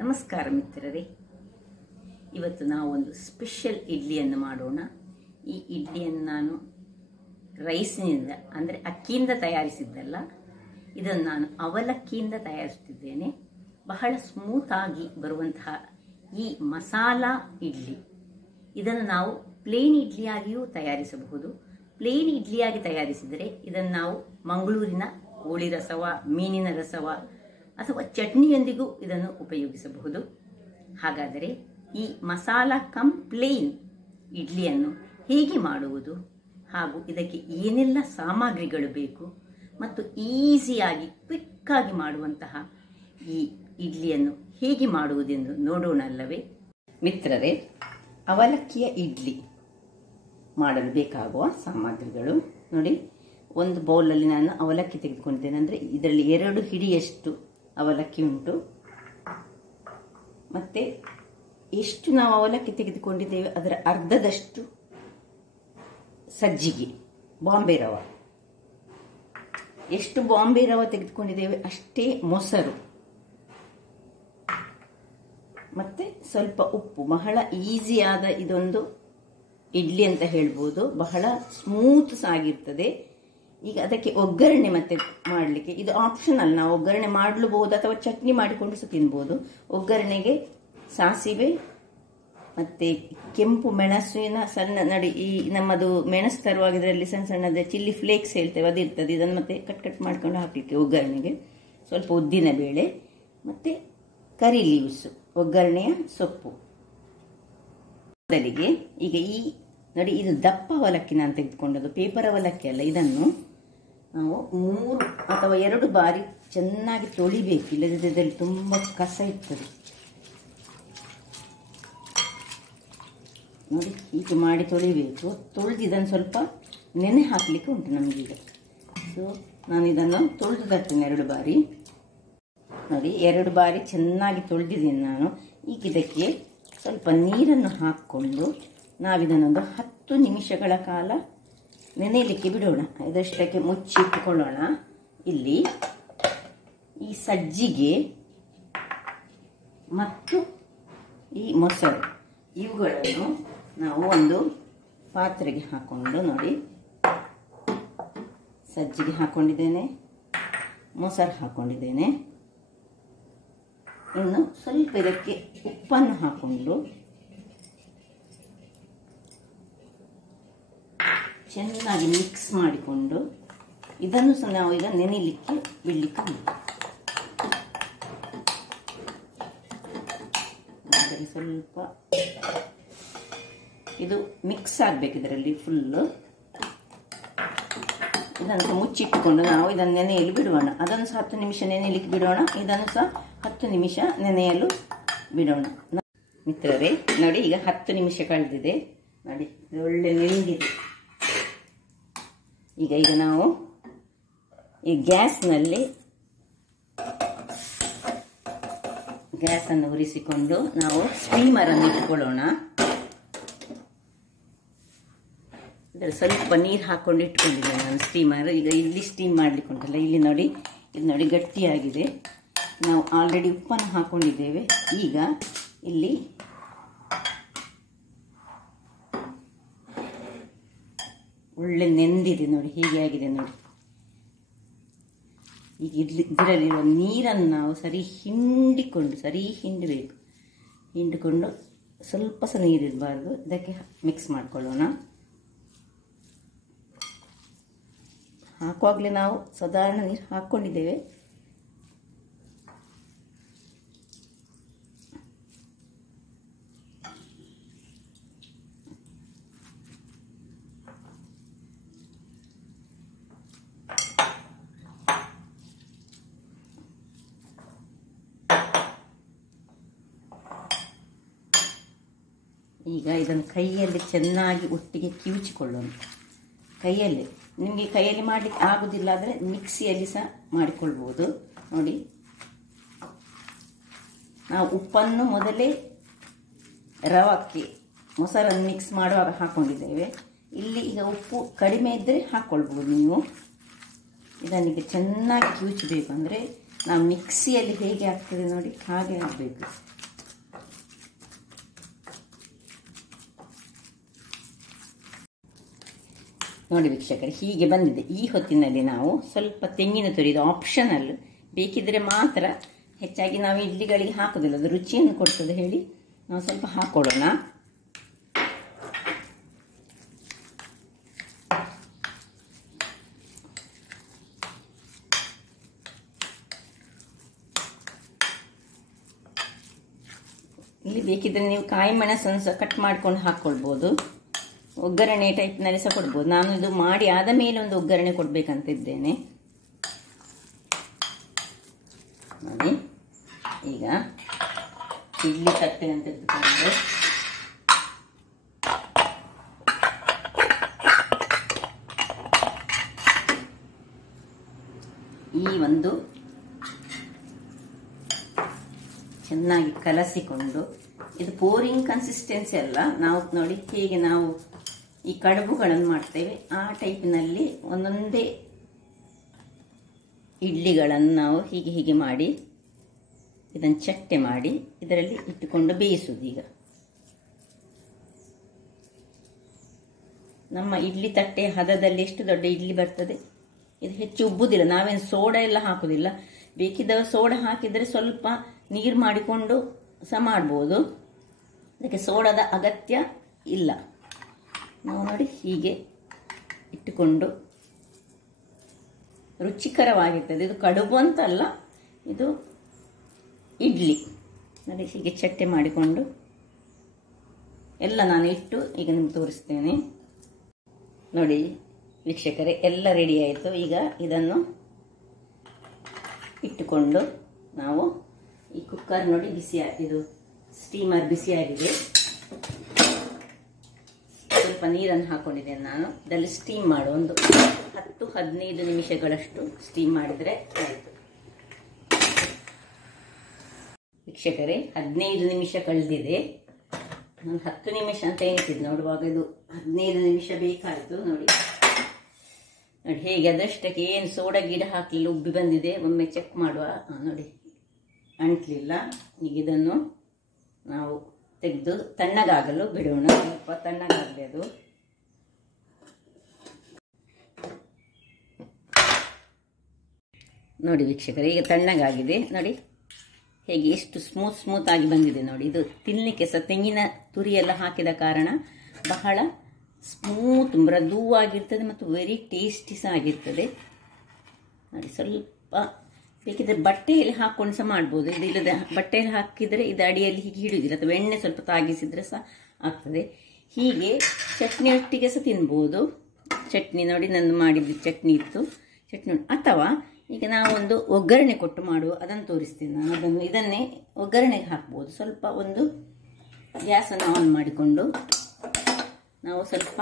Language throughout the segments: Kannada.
ನಮಸ್ಕಾರ ಮಿತ್ರರೇ, ಇವತ್ತು ನಾವು ಒಂದು ಸ್ಪೆಷಲ್ ಇಡ್ಲಿಯನ್ನು ಮಾಡೋಣ. ಈ ಇಡ್ಲಿಯನ್ನು ನಾನು ರೈಸ್ನಿಂದ ಅಂದರೆ ಅಕ್ಕಿಯಿಂದ ತಯಾರಿಸಿದ್ದಲ್ಲ, ಇದನ್ನು ನಾನು ಅವಲಕ್ಕಿಯಿಂದ ತಯಾರಿಸುತ್ತಿದ್ದೇನೆ. ಬಹಳ ಸ್ಮೂತಾಗಿ ಬರುವಂತಹ ಈ ಮಸಾಲಾ ಇಡ್ಲಿ, ಇದನ್ನು ನಾವು ಪ್ಲೇನ್ ಇಡ್ಲಿಯಾಗಿಯೂ ತಯಾರಿಸಬಹುದು. ಪ್ಲೇನ್ ಇಡ್ಲಿಯಾಗಿ ತಯಾರಿಸಿದರೆ ಇದನ್ನು ನಾವು ಮಂಗಳೂರಿನ ಕೋಳಿ ರಸವ, ಮೀನಿನ ರಸವ ಅಥವಾ ಚಟ್ನಿಯೊಂದಿಗೂ ಇದನ್ನು ಉಪಯೋಗಿಸಬಹುದು. ಹಾಗಾದರೆ ಈ ಮಸಾಲಾ ಕಮ್ ಪ್ಲೇನ್ ಇಡ್ಲಿಯನ್ನು ಹೇಗೆ ಮಾಡುವುದು ಹಾಗೂ ಇದಕ್ಕೆ ಏನೆಲ್ಲ ಸಾಮಗ್ರಿಗಳು ಬೇಕು ಮತ್ತು ಈಸಿಯಾಗಿ ಕ್ವಿಕ್ಕಾಗಿ ಮಾಡುವಂತಹ ಈ ಇಡ್ಲಿಯನ್ನು ಹೇಗೆ ಮಾಡುವುದೆಂದು ನೋಡೋಣ ಅಲ್ಲವೇ ಮಿತ್ರರೇ. ಅವಲಕ್ಕಿಯ ಇಡ್ಲಿ ಮಾಡಲು ಬೇಕಾಗುವ ಸಾಮಗ್ರಿಗಳು ನೋಡಿ. ಒಂದು ಬೌಲಲ್ಲಿ ನಾನು ಅವಲಕ್ಕಿ ತೆಗೆದುಕೊಂಡಿದ್ದೇನೆ. ಅಂದರೆ ಇದರಲ್ಲಿ 2 ಹಿಡಿಯಷ್ಟು ಅವಲಕ್ಕಿ ಉಂಟು. ಮತ್ತೆ ಎಷ್ಟು ನಾವು ಅವಲಕ್ಕಿ ತೆಗೆದುಕೊಂಡಿದ್ದೇವೆ ಅದರ ಅರ್ಧದಷ್ಟು ಸಜ್ಜಿಗೆ, ಬಾಂಬೆ ರವ. ಎಷ್ಟು ಬಾಂಬೆ ರವ ತೆಗೆದುಕೊಂಡಿದ್ದೇವೆ ಅಷ್ಟೇ ಮೊಸರು, ಮತ್ತೆ ಸ್ವಲ್ಪ ಉಪ್ಪು. ಬಹಳ ಈಸಿಯಾದ ಇದೊಂದು ಇಡ್ಲಿ ಅಂತ ಹೇಳ್ಬೋದು. ಬಹಳ ಸ್ಮೂತ್ ಆಗಿರ್ತದೆ. ಈಗ ಅದಕ್ಕೆ ಒಗ್ಗರಣೆ ಮತ್ತೆ ಮಾಡಲಿಕ್ಕೆ ಇದು ಆಪ್ಷನಲ್. ನಾವು ಒಗ್ಗರಣೆ ಮಾಡಲೂಬಹುದು ಅಥವಾ ಚಟ್ನಿ ಮಾಡಿಕೊಂಡು ಸಹ ತಿನ್ಬೋದು. ಒಗ್ಗರಣೆಗೆ ಸಾಸಿವೆ ಮತ್ತೆ ಕೆಂಪು ಮೆಣಸಿನ ಸಣ್ಣ ನಡಿ, ಈ ನಮ್ಮದು ಮೆಣಸು ತರುವಾಗ ಇದರಲ್ಲಿ ಸಣ್ಣ ಸಣ್ಣದ ಚಿಲ್ಲಿ ಫ್ಲೇಕ್ಸ್ ಹೇಳ್ತೇವೆ, ಅದಿರ್ತದೆ. ಇದನ್ನು ಮತ್ತೆ ಕಟ್ ಮಾಡ್ಕೊಂಡು ಹಾಕಲಿಕ್ಕೆ ಒಗ್ಗರಣೆಗೆ ಸ್ವಲ್ಪ ಉದ್ದಿನ ಬೇಳೆ ಮತ್ತೆ ಕರಿ ಲೀವ್ಸ್, ಒಗ್ಗರಣೆಯ ಸೊಪ್ಪು. ಮೊದಲಿಗೆ ಈಗ ಈ ನೋಡಿ, ಇದು ದಪ್ಪ ಅವಲಕ್ಕಿ ನಾನು ತೆಗೆದುಕೊಂಡದ್ದು, ಪೇಪರ್ ಅವಲಕ್ಕಿ ಅಲ್ಲ. ಇದನ್ನು ನಾವು 3 ಅಥವಾ 2 ಬಾರಿ ಚೆನ್ನಾಗಿ ತೊಳಿಬೇಕು, ಇಲ್ಲದಿದ್ದರೆ ಇದರಲ್ಲಿ ತುಂಬ ಕಸ ಇರ್ತದೆ. ನೋಡಿ, ಹೀಗೆ ಮಾಡಿ ತೊಳಿಬೇಕು. ತೊಳೆದು ಇದನ್ನು ಸ್ವಲ್ಪ ನೆನೆ ಹಾಕಲಿಕ್ಕೆ ಉಂಟು ನಮಗೀಗ. ಸೊ ನಾನು ಇದನ್ನು ತೊಳೆದು ಬರ್ತೇನೆ 2 ಬಾರಿ. ನೋಡಿ, 2 ಬಾರಿ ಚೆನ್ನಾಗಿ ತೊಳೆದಿದ್ದೇನೆ ನಾನು. ಈಗ ಇದಕ್ಕೆ ಸ್ವಲ್ಪ ನೀರನ್ನು ಹಾಕಿಕೊಂಡು ನಾವಿದನ್ನೊಂದು 10 ನಿಮಿಷಗಳ ಕಾಲ ನೆನೆಯಲಿಕ್ಕೆ ಬಿಡೋಣ. ಇದಷ್ಟಕ್ಕೆ ಮುಚ್ಚಿಟ್ಟುಕೊಳ್ಳೋಣ. ಇಲ್ಲಿ ಈ ಸಜ್ಜಿಗೆ ಮತ್ತು ಈ ಮೊಸರು ಇವುಗಳನ್ನು ನಾವು ಒಂದು ಪಾತ್ರೆಗೆ ಹಾಕೊಂಡು, ನೋಡಿ, ಸಜ್ಜಿಗೆ ಹಾಕೊಂಡಿದ್ದೇನೆ, ಮೊಸರು ಹಾಕೊಂಡಿದ್ದೇನೆ. ಇನ್ನು ಸ್ವಲ್ಪ ಇದಕ್ಕೆ ಉಪ್ಪನ್ನು ಹಾಕೊಂಡು ಚೆನ್ನಾಗಿ ಮಿಕ್ಸ್ ಮಾಡಿಕೊಂಡು ಇದನ್ನು ಸಹ ನಾವು ಈಗ ನೆನೆಯಲಿಕ್ಕೆ ಬಿಡಲಿಕ್ಕೆ ಉಂಟು. ಸ್ವಲ್ಪ ಇದು ಮಿಕ್ಸ್ ಆಗಬೇಕು ಇದರಲ್ಲಿ ಫುಲ್ಲು. ಇದನ್ನು ಮುಚ್ಚಿಟ್ಟುಕೊಂಡು ನಾವು ಇದನ್ನು ನೆನೆಯಲು ಬಿಡೋಣ. ಅದನ್ನು ಸಹ 10 ನಿಮಿಷ ನೆನೆಯಲಿಕ್ಕೆ ಬಿಡೋಣ. ಇದನ್ನು ಸಹ 10 ನಿಮಿಷ ನೆನೆಯಲು ಬಿಡೋಣ. ಮಿತ್ರರೇ ನೋಡಿ, ಈಗ 10 ನಿಮಿಷ ಕಳೆದಿದೆ. ನೋಡಿ, ಇದು ಒಳ್ಳೆ ನೆನೆದಿದೆ. ಈಗ ನಾವು ಈ ಗ್ಯಾಸನ್ನು ಉರಿಸಿಕೊಂಡು ನಾವು ಸ್ಟೀಮರನ್ನು ಇಟ್ಕೊಳ್ಳೋಣ. ಇದರಲ್ಲಿ ಸ್ವಲ್ಪ ನೀರು ಹಾಕೊಂಡು ಇಟ್ಕೊಂಡಿದ್ದೇನೆ ನಾನು ಸ್ಟೀಮರ್. ಈಗ ಇಲ್ಲಿ ಸ್ಟೀಮ್ ಮಾಡ್ಲಿಕ್ಕೆ ಉಂಟಲ್ಲ, ಇಲ್ಲಿ ನೋಡಿ, ಇದು ನೋಡಿ ಗಟ್ಟಿಯಾಗಿದೆ. ನಾವು ಆಲ್ರೆಡಿ ಉಪ್ಪನ್ನು ಹಾಕೊಂಡಿದ್ದೇವೆ. ಈಗ ಇಲ್ಲಿ ಒಳ್ಳೆ ನೆಂದಿದೆ ನೋಡಿ, ಹೀಗೆ ಆಗಿದೆ ನೋಡಿ. ಈಗ ಇದರಲ್ಲಿರುವ ನೀರನ್ನು ನಾವು ಸರಿ ಹಿಂಡಬೇಕು. ಹಿಂಡಿಕೊಂಡು ಸ್ವಲ್ಪ ಸಹ ನೀರಿರಬಾರ್ದು. ಇದಕ್ಕೆ ಮಿಕ್ಸ್ ಮಾಡ್ಕೊಳ್ಳೋಣ. ಹಾಕುವಾಗಲೇ ನಾವು ಸಾಧಾರಣ ನೀರು ಹಾಕ್ಕೊಂಡಿದ್ದೇವೆ. ಈಗ ಇದನ್ನು ಕೈಯಲ್ಲಿ ಚೆನ್ನಾಗಿ ಒಟ್ಟಿಗೆ ಕಿವುಚಿಕೊಳ್ಳೋಣ. ಕೈಯಲ್ಲಿ, ನಿಮಗೆ ಕೈಯಲ್ಲಿ ಮಾಡಲಿಕ್ಕೆ ಆಗೋದಿಲ್ಲ ಆದರೆ ಮಿಕ್ಸಿಯಲ್ಲಿ ಸಹ ಮಾಡಿಕೊಳ್ಬೋದು. ನೋಡಿ, ನಾವು ಉಪ್ಪನ್ನು ಮೊದಲೇ ರವಕ್ಕೆ ಮೊಸರನ್ನು ಮಿಕ್ಸ್ ಮಾಡುವಾಗ ಹಾಕ್ಕೊಂಡಿದ್ದೇವೆ. ಇಲ್ಲಿ ಈಗ ಉಪ್ಪು ಕಡಿಮೆ ಇದ್ದರೆ ಹಾಕ್ಕೊಳ್ಬೋದು ನೀವು. ಇದನ್ನೀಗ ಚೆನ್ನಾಗಿ ಕಿವುಚಬೇಕು. ಅಂದರೆ ನಾವು ಮಿಕ್ಸಿಯಲ್ಲಿ ಹೇಗೆ ಆಗ್ತದೆ ನೋಡಿ ಹಾಗೆ ಆಗಬೇಕು. ನೋಡಿ ವೀಕ್ಷಕರೇ, ಹೀಗೆ ಬಂದಿದೆ. ಈ ಹೊತ್ತಿನಲ್ಲಿ ನಾವು ಸ್ವಲ್ಪ ತೆಂಗಿನ ತುರಿ, ಇದು ಆಪ್ಷನಲ್, ಬೇಕಿದ್ರೆ ಮಾತ್ರ, ಹೆಚ್ಚಾಗಿ ನಾವು ಇಡ್ಲಿಗಳಿಗೆ ಹಾಕೋದಿಲ್ಲ, ಅದು ರುಚಿಯನ್ನು ಕೊಡ್ತದೆ ಹೇಳಿ ನಾವು ಸ್ವಲ್ಪ ಹಾಕೊಳ್ಳೋಣ. ಇಲ್ಲಿ ಬೇಕಿದ್ರೆ ನೀವು ಕಾಯಿ ಮೆಣಸನ್ನು ಸಹ ಕಟ್ ಮಾಡ್ಕೊಂಡು ಹಾಕ್ಕೊಳ್ಬೋದು, ಒಗ್ಗರಣೆ ಟೈಪ್ನಲ್ಲಿ ಸಹ ಕೊಡ್ಬೋದು. ನಾನು ಇದು ಮಾಡಿ ಆದ ಮೇಲೆ ಒಂದು ಒಗ್ಗರಣೆ ಕೊಡ್ಬೇಕಂತ ಇದ್ದೇನೆ. ನೋಡಿ, ಈಗ ಇಡ್ಲಿ ತಟ್ಟೆಯನ್ನು ತೆಗೆದುಕೊಂಡು ಈ ಒಂದು ಚೆನ್ನಾಗಿ ಕಲಸಿಕೊಂಡು, ಇದು ಪೋರಿಂಗ್ ಕನ್ಸಿಸ್ಟೆನ್ಸಿ ಅಲ್ಲ, ನಾವು ನೋಡಿ ಹೇಗೆ ನಾವು ಈ ಕಡುಬುಗಳನ್ನು ಮಾಡ್ತೇವೆ ಆ ಟೈಪಿನಲ್ಲಿ ಒಂದೊಂದೇ ಇಡ್ಲಿಗಳನ್ನು ನಾವು ಹೀಗೆ ಹೀಗೆ ಮಾಡಿ ಇದನ್ನು ಚಟ್ಟೆ ಮಾಡಿ ಇದರಲ್ಲಿ ಇಟ್ಟುಕೊಂಡು ಬೇಯಿಸುವುದು. ಈಗ ನಮ್ಮ ಇಡ್ಲಿ ತಟ್ಟೆ ಹದದಲ್ಲಿ ಎಷ್ಟು ದೊಡ್ಡ ಇಡ್ಲಿ ಬರ್ತದೆ, ಇದು ಹೆಚ್ಚು ಉಬ್ಬುದಿಲ್ಲ. ನಾವೇನು ಸೋಡಾ ಎಲ್ಲ ಹಾಕುದಿಲ್ಲ, ಬೇಕಿದ್ದವ ಸೋಡಾ ಹಾಕಿದರೆ ಸ್ವಲ್ಪ ನೀರು ಮಾಡಿಕೊಂಡು ಸಹ ಮಾಡ್ಬೋದು, ಅದಕ್ಕೆ ಸೋಡಾದ ಅಗತ್ಯ ಇಲ್ಲ. ನಾವು ನೋಡಿ ಹೀಗೆ ಇಟ್ಟುಕೊಂಡು ರುಚಿಕರವಾಗಿರ್ತದೆ. ಇದು ಕಡುಬು ಅಂತಲ್ಲ, ಇದು ಇಡ್ಲಿ. ನೋಡಿ ಹೀಗೆ ಚಟ್ಟೆ ಮಾಡಿಕೊಂಡು ಎಲ್ಲ ನಾನು ಇಟ್ಟು ಈಗ ನಿಮ್ಗೆ ತೋರಿಸ್ತೇನೆ. ನೋಡಿ ವೀಕ್ಷಕರೇ, ಎಲ್ಲ ರೆಡಿ ಆಯಿತು. ಈಗ ಇದನ್ನು ಇಟ್ಟುಕೊಂಡು ನಾವು ಈ ಕುಕ್ಕರ್ ನೋಡಿ ಇದು ಸ್ಟೀಮರ್ ಬಿಸಿಯಾಗಿದೆ. ಸ್ವಲ್ಪ ನೀರನ್ನು ಹಾಕೊಂಡಿದ್ದೇನೆ ನಾನು. ಇದರಲ್ಲಿ ಸ್ಟೀಮ್ ಮಾಡು, ಒಂದು 10-15 ನಿಮಿಷಗಳಷ್ಟು ಸ್ಟೀಮ್ ಮಾಡಿದರೆ ಆಯಿತು. ವೀಕ್ಷಕರೇ, 15 ನಿಮಿಷ ಕಳೆದಿದೆ. ನಾನು 10 ನಿಮಿಷ ಅಂತ ಎಣಿಸಿದ್ದು, ನೋಡುವಾಗ ಇದು 15 ನಿಮಿಷ ಬೇಕಾಯಿತು. ನೋಡಿ ನೋಡಿ ಹೇಗೆ ಅದಷ್ಟಕ್ಕೆ ಏನು ಸೋಡಾ ಗಿಡ ಹಾಕಲಿಲ್ಲ, ಉಬ್ಬಿ ಬಂದಿದೆ. ಒಮ್ಮೆ ಚೆಕ್ ಮಾಡುವ. ನೋಡಿ ಅಂಟ್ಲಿಲ್ಲ. ಈಗ ಇದನ್ನು ನಾವು ತೆಗೆದು ತಣ್ಣಗಾಗಲು ಬಿಡೋಣ. ಸ್ವಲ್ಪ ತಣ್ಣಗಾಗಲಿ ಅದು. ನೋಡಿ ವೀಕ್ಷಕರೇ, ಈಗ ತಣ್ಣಗಾಗಿದೆ. ನೋಡಿ ಹೇಗೆ ಎಷ್ಟು ಸ್ಮೂತ್ ಆಗಿ ಬಂದಿದೆ ನೋಡಿ. ಇದು ತಿನ್ನಲಿಕ್ಕೆ ಸಹ ತೆಂಗಿನ ತುರಿ ಎಲ್ಲ ಹಾಕಿದ ಕಾರಣ ಬಹಳ ಸ್ಮೂತ್, ಮೃದುವಾಗಿರ್ತದೆ ಮತ್ತು ವೆರಿ ಟೇಸ್ಟಿ ಸಹ ಆಗಿರ್ತದೆ. ನೋಡಿ, ಸ್ವಲ್ಪ ಬೇಕಿದ್ರೆ ಬಟ್ಟೆಯಲ್ಲಿ ಹಾಕೊಂಡು ಸಹ ಮಾಡ್ಬೋದು. ಇದು ಇಲ್ಲದೆ ಬಟ್ಟೆಯಲ್ಲಿ ಹಾಕಿದರೆ ಇದು ಅಡಿಯಲ್ಲಿ ಹೀಗೆ ಹಿಡಿಯುವುದಿಲ್ಲ, ಅಥವಾ ಎಣ್ಣೆ ಸ್ವಲ್ಪ ತಾಗಿಸಿದ್ರೆ ಸಹ ಆಗ್ತದೆ. ಹೀಗೆ ಚಟ್ನಿ ಒಟ್ಟಿಗೆ ಸಹ ತಿನ್ಬೋದು. ಚಟ್ನಿ ನೋಡಿ, ನಾನು ಮಾಡಿದ್ದು ಚಟ್ನಿ ಇತ್ತು, ಚಟ್ನಿ. ಅಥವಾ ಈಗ ನಾವೊಂದು ಒಗ್ಗರಣೆ ಕೊಟ್ಟು ಮಾಡುವ, ಅದನ್ನು ತೋರಿಸ್ತೀನಿ ನಾನು. ಇದನ್ನೇ ಒಗ್ಗರಣೆಗೆ ಹಾಕ್ಬೋದು. ಸ್ವಲ್ಪ ಒಂದು ಗ್ಯಾಸನ್ನು ಆನ್ ಮಾಡಿಕೊಂಡು ನಾವು ಸ್ವಲ್ಪ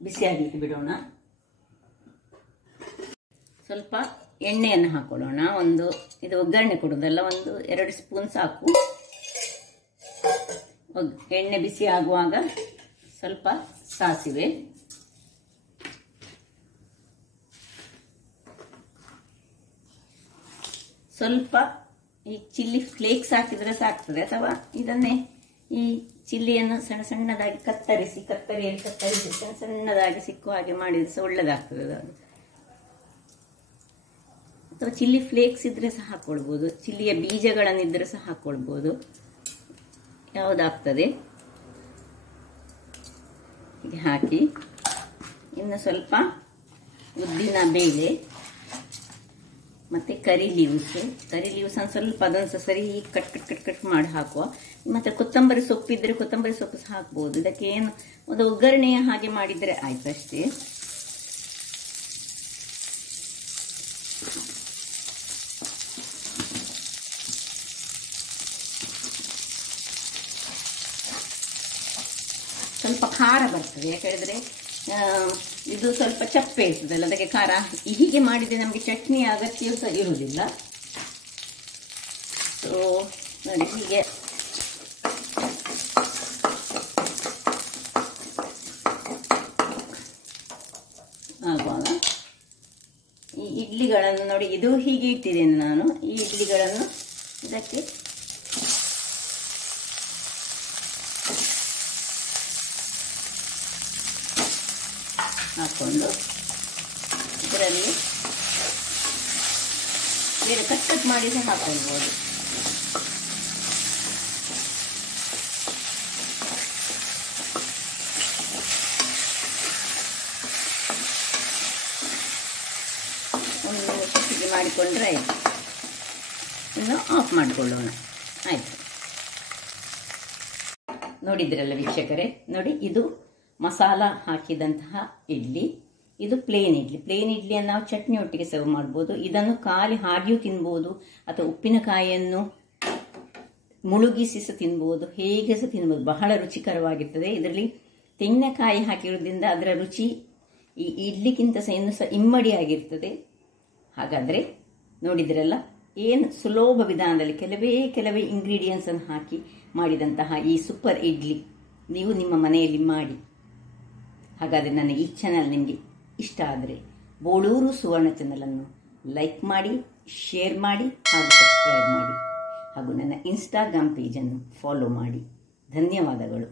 ಬಿಸಿಯಾಗಲಿಕ್ಕೆ ಬಿಡೋಣ. ಸ್ವಲ್ಪ ಎಣ್ಣೆಯನ್ನು ಹಾಕೊಳ್ಳೋಣ. ಇದು ಒಗ್ಗರಣೆ ಕೊಡೋದಲ್ಲ, 1-2 ಸ್ಪೂನ್ ಸಾಕು. ಎಣ್ಣೆ ಬಿಸಿ ಆಗುವಾಗ ಸ್ವಲ್ಪ ಸಾಸಿವೆ, ಸ್ವಲ್ಪ ಈ ಚಿಲ್ಲಿ ಫ್ಲೇಕ್ಸ್ ಹಾಕಿದ್ರೆ ಸಾಕ್ತದೆ. ಅಥವಾ ಇದನ್ನೇ ಈ ಚಿಲ್ಲಿಯನ್ನು ಸಣ್ಣ ಸಣ್ಣದಾಗಿ ಕತ್ತರಿಯಲ್ಲಿ ಕತ್ತರಿಸಿ ಸಣ್ಣ ಸಣ್ಣದಾಗಿ ಸಿಕ್ಕುವ ಹಾಗೆ ಮಾಡಿದ್ರೆ ಸಹ ಒಳ್ಳೆದಾಗ್ತದೆ ಅದು. ಅಥವಾ ಚಿಲ್ಲಿ ಫ್ಲೇಕ್ಸ್ ಇದ್ರೆ ಸಹ ಹಾಕೊಳ್ಬೋದು, ಚಿಲ್ಲಿಯ ಬೀಜಗಳನ್ನಿದ್ರೆ ಸಹ ಹಾಕೊಳ್ಬೋದು, ಯಾವುದಾಗ್ತದೆ. ಹೀಗೆ ಹಾಕಿ ಇನ್ನು ಸ್ವಲ್ಪ ಉದ್ದಿನ ಬೇಳೆ ಮತ್ತೆ ಕರಿ ಲೀವ್ಸ್ ಅನ್ನು ಸ್ವಲ್ಪ ಅದನ್ನು ಸರಿ ಕಟ್ ಮಾಡಿ ಹಾಕುವ. ಮತ್ತೆ ಕೊತ್ತಂಬರಿ ಸೊಪ್ಪು ಇದ್ರೆ ಕೊತ್ತಂಬರಿ ಸೊಪ್ಪು ಸಹ ಹಾಕ್ಬೋದು. ಇದಕ್ಕೆ ಏನು ಒಂದು ಒಗ್ಗರಣೆಯ ಹಾಗೆ ಮಾಡಿದ್ರೆ ಆಯ್ತು ಅಷ್ಟೇ. ಸ್ವಲ್ಪ ಖಾರ ಬರ್ತದೆ, ಯಾಕಂದ್ರೆ ಇದು ಸ್ವಲ್ಪ ಚಪ್ಪೆ ಇರ್ತದಲ್ಲ, ಅದಕ್ಕೆ ಖಾರ. ಹೀಗೆ ಮಾಡಿದ್ರೆ ನಮಗೆ ಚಟ್ನಿ ಅಗತ್ಯ ಸಹ ಇರುವುದಿಲ್ಲ. ಸೊ ನೋಡಿ, ಹೀಗೆ ಆಗುವಾಗ ಈ ಇಡ್ಲಿಗಳನ್ನು ನೋಡಿ, ಇದು ಹೀಗೆ ಇಟ್ಟಿದ್ದೇನೆ ನಾನು. ಈ ಇಡ್ಲಿಗಳನ್ನು ಇದಕ್ಕೆ ಹಾಕೊಂಡು ಇದರಲ್ಲಿ ಬೇರೆ ಕಟ್ ಮಾಡಿ ಸಹ ಹಾಕೊಳ್ಬೋದು. ಒಂದು ಸುತ್ತಿಗೆ ಮಾಡಿಕೊಂಡ್ರೆ ಆಯಿತು. ಇನ್ನು ಆಫ್ ಮಾಡಿಕೊಳ್ಳೋಣ. ಆಯಿತು. ನೋಡಿದ್ರಲ್ಲ ವೀಕ್ಷಕರೇ, ನೋಡಿ ಇದು ಮಸಾಲ ಹಾಕಿದಂತಹ ಇಡ್ಲಿ. ಇದು ಪ್ಲೇನ್ ಇಡ್ಲಿ. ಪ್ಲೇನ್ ಇಡ್ಲಿಯನ್ನು ನಾವು ಚಟ್ನಿ ಒಟ್ಟಿಗೆ ಸರ್ವ್ ಮಾಡ್ಬೋದು. ಇದನ್ನು ಖಾಲಿ ಹಾಗೆಯೂ ತಿನ್ಬೋದು, ಅಥವಾ ಉಪ್ಪಿನಕಾಯಿಯನ್ನು ಮುಳುಗಿಸಿ ಸಹ ತಿನ್ಬೋದು, ಹೇಗೆ ಸಹ ತಿನ್ಬೋದು. ಬಹಳ ರುಚಿಕರವಾಗಿರ್ತದೆ. ಇದರಲ್ಲಿ ತೆಂಗಿನಕಾಯಿ ಹಾಕಿರೋದ್ರಿಂದ ಅದರ ರುಚಿ ಈ ಇಡ್ಲಿಗಿಂತ ಸಹ ಇನ್ನೂ ಸಹ ಇಮ್ಮಡಿಯಾಗಿರ್ತದೆ. ಹಾಗಾದರೆ ನೋಡಿದ್ರಲ್ಲ, ಏನು ಸುಲಭ ವಿಧಾನದಲ್ಲಿ ಕೆಲವೇ ಇಂಗ್ರೀಡಿಯೆಂಟ್ಸ್ ಅನ್ನು ಹಾಕಿ ಮಾಡಿದಂತಹ ಈ ಸೂಪರ್ ಇಡ್ಲಿ ನೀವು ನಿಮ್ಮ ಮನೆಯಲ್ಲಿ ಮಾಡಿ. ಹಾಗಾದರೆ ನನ್ನ ಈ ಚಾನಲ್ ನಿಮಗೆ ಇಷ್ಟ ಆದರೆ ಬೋಳೂರು ಸುವರ್ಣ ಚಾನಲನ್ನು ಲೈಕ್ ಮಾಡಿ, ಶೇರ್ ಮಾಡಿ ಹಾಗೂ ಸಬ್ಸ್ಕ್ರೈಬ್ ಮಾಡಿ. ಹಾಗೂ ನನ್ನ ಇನ್ಸ್ಟಾಗ್ರಾಮ್ ಪೇಜನ್ನು ಫಾಲೋ ಮಾಡಿ. ಧನ್ಯವಾದಗಳು.